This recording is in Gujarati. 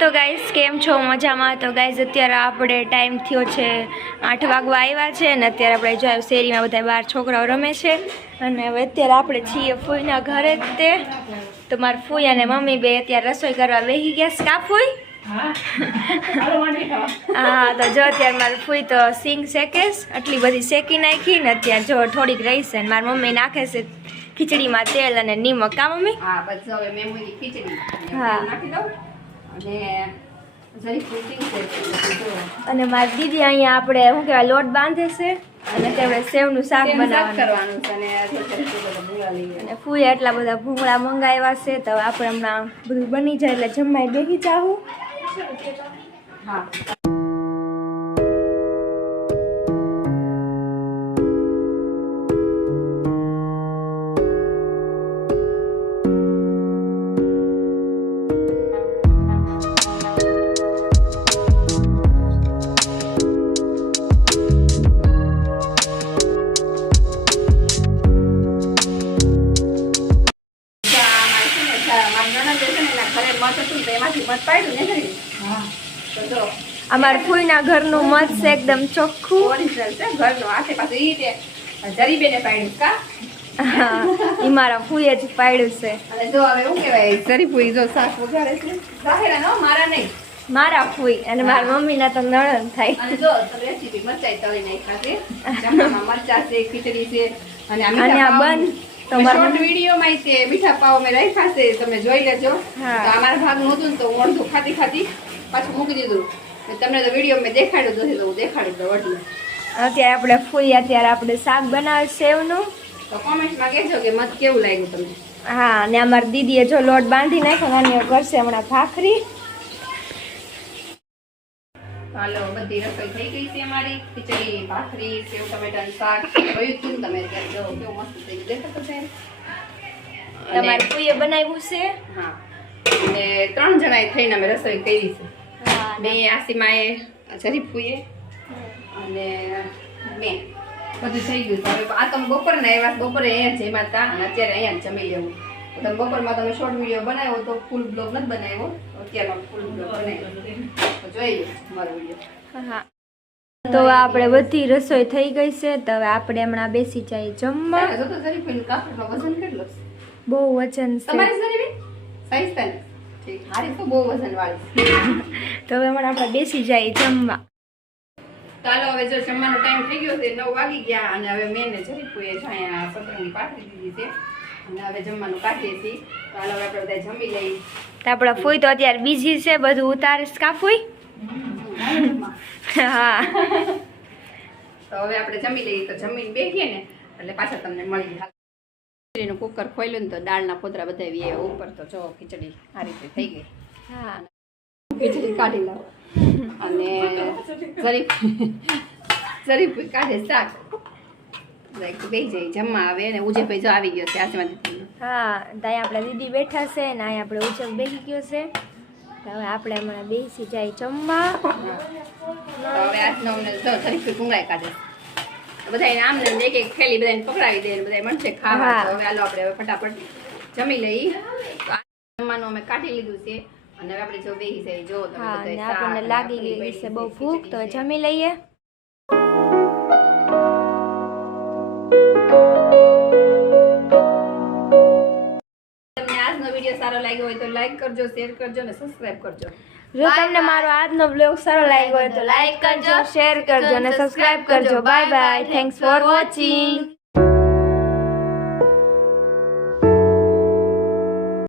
તો ગાઈસ કેમ છો મજામાં? તો ગાઈસ અત્યારે આપણે ટાઈમ થયો છે 8 વાગવા આવ્યા છે અને અત્યારે આપણે જો શેરીમાં બધા બાર છોકરાઓ રમે છે અને હવે અત્યારે આપણે છીએ ફૂઈના ઘરે જ તે તો મારા ફૂઈ અને મમ્મી બે અત્યારે રસોઈ કરવા બેસી ગયા. કા ફૂઈ? હા તો જો અત્યારે મારી ફૂઈ તો સિંગ શેકેશ આટલી બધી શેકી નાખી ને અત્યારે જો થોડીક રહી છે ને મારી મમ્મી નાખે છે ખીચડીમાં તેલ અને નિમક. કા મમ્મી? હા બસ હવે મેમુની ખીચડી હા નાખી દઉં અને જરી ફૂટિંગ છે અને મારી દીદી અહીંયા આપણે શું કહેવાય લોટ બાંધે છે અને આપણે સેવનું શાક કરવાનું છે અને અને ફૂએ એટલા બધા ભૂંગળા મંગાવ્યા છે તો આપણે હમણાં બધું બની જાય એટલે જમવાય બેસી જાઉં. હા અમારા ફૂઈના ઘરનું મત છે એકદમ ચોખ્ખું ઓરિજિનલ છે ઘરનો આખે પાછું ઈ તે જરીબેને પાડ્યું કા એ મારા ફૂઈએ જ પાડ્યું છે. અને જો હવે શું કહેવાય જરીફુઈ જો શાક વઘારે છે સાહેરા નો મારા નહીં મારા ફૂઈ અને મારા મમ્મીના તો નણંદ થાય. અને જો રેસીપી મરચાઈ તળી નાખ્યા છે જમવામાં મરચા છે ખીચડી છે અને આ અને મીઠા આ પાવ બન તમારા શોર્ટ વિડીયોમાં તે મીઠા પાવ મેં રાખ્યા છે તમે જોઈ લેજો. હા. તો અમારા ભાગ નહોતું ને તો હું અડધું ખાતી પાછું મૂકી દીધું. તમને તો વિડીયો મેં દેખાડ્યું નથી તો હું દેખાડી દઉં અડધું. અત્યારે આપણે ફૂઈ અત્યારે આપણે શાક બનાવે સેવનું. તો કોમેન્ટમાં કહેજો કે મત કેવું લાગ્યું તમને. હા અને અમારી દીદીએ જો લોટ બાંધી નાખ્યો અને કરશે હમણાં ભાખરી. હાલો બધી રસોઈ થઈ ગઈ છે અમારી ખીચડી ભાખરી સેવ ટમેટાનું શાક જોયું હતું ને તમે અત્યારે જો કેવું મસ્ત થઈ ગયું દેખાતું છે. તમારી ફૂઈએ બનાવ્યું છે. હા અને 3 જણાએ થઈને અમે રસોઈ કરી છે. હા બે આસીમાએ જરીફુએ અને મેં બધું થઈ ગયું છે. હવે આ તમે બપોરના આવ્યા બપોરે અહીંયા જમ્યા હતા અને અત્યારે અહીંયા જ જમી લેવું. તમે બપોરમાં તમે શોર્ટ વિડીયો બનાવ્યો તો ફૂલ બ્લોગ નથી બનાવ્યો અત્યારમાં ફૂલ બ્લોગ બનાવ્યો તો જોઈ લો મારો વિડીયો. હા તો આપણે બધી રસોઈ થઈ ગઈ છે તો હવે આપણે હમણાં બેસી જઈએ જમવા. જો તો જરીફુનું કાપડમાં વજન કેટલો છે? બહુ વજન છે તમારી જરીફી સાઈઝ તને ઠીક હારી તો બહુ વજન વાળી તો હવે હમણાં આપણે બેસી જઈએ જમવા. ચાલો હવે જો જમવાનો ટાઈમ થઈ ગયો છે 9 વાગી ગયા અને હવે મેં ને જરીફુએ અહીંયા સતરંગી પાથરી દીધી છે અને હવે જમવાનું કાઢીએ છીએ. તો હાલો આપણે બધા જમી લઈએ. તો આપણા ફૂઈ તો અત્યારે બીજી છે બધું ઉતારે કા ફૂઈ? હા તો હવે આપણે જમી લઈએ તો જમીને બેસીએ ને એટલે પાછા તમને મળી જાય. ખીચડીનું કુકર ખોલ્યું ને તો દાળના પોતરા બધા વી ઉપર તો જો ખીચડી આ રીતે થઈ ગઈ. હા ખીચડી કાઢી લાવો અને જરીફ કાઢે શાક બે જાય જમવા આવે ને ઉજેભાઈ જો આવી ગયો છે આસમાન. હા ત્યાં આપણા દીદી બેઠા છે ને અહીંયા આપણે ઉજબ બેસી ગયો છે તો હવે આપણે હમણાં બેસી જાય જમવા. તો હવે આજનો અમને જો જરીફ ભૂંગળાઈ કાઢે બધા આમ ને એક થેલી બધાને પકડાવી દે બધા મળશે ખાવા. તો હવે હાલો આપણે હવે ફટાફટ જમી લઈએ. તો જમવાનું અમે કાઢી લીધું છે અને હવે આપણે જો બેસી જાય જો તમે હા બધા ને આપણને લાગી ગઈ છે બહુ ભૂખ તો જમી લઈએ. આજનો વિડીયો સારો લાગ્યો હોય તો લાઈક કરજો શેર કરજો અને સબસ્ક્રાઇબ કરજો. જો તમને મારો આજનો બ્લોગ સારો લાગ્યો હોય તો લાઈક કરજો શેર કરજો અને સબસ્ક્રાઇબ કરજો. Bye bye. Thanks for watching.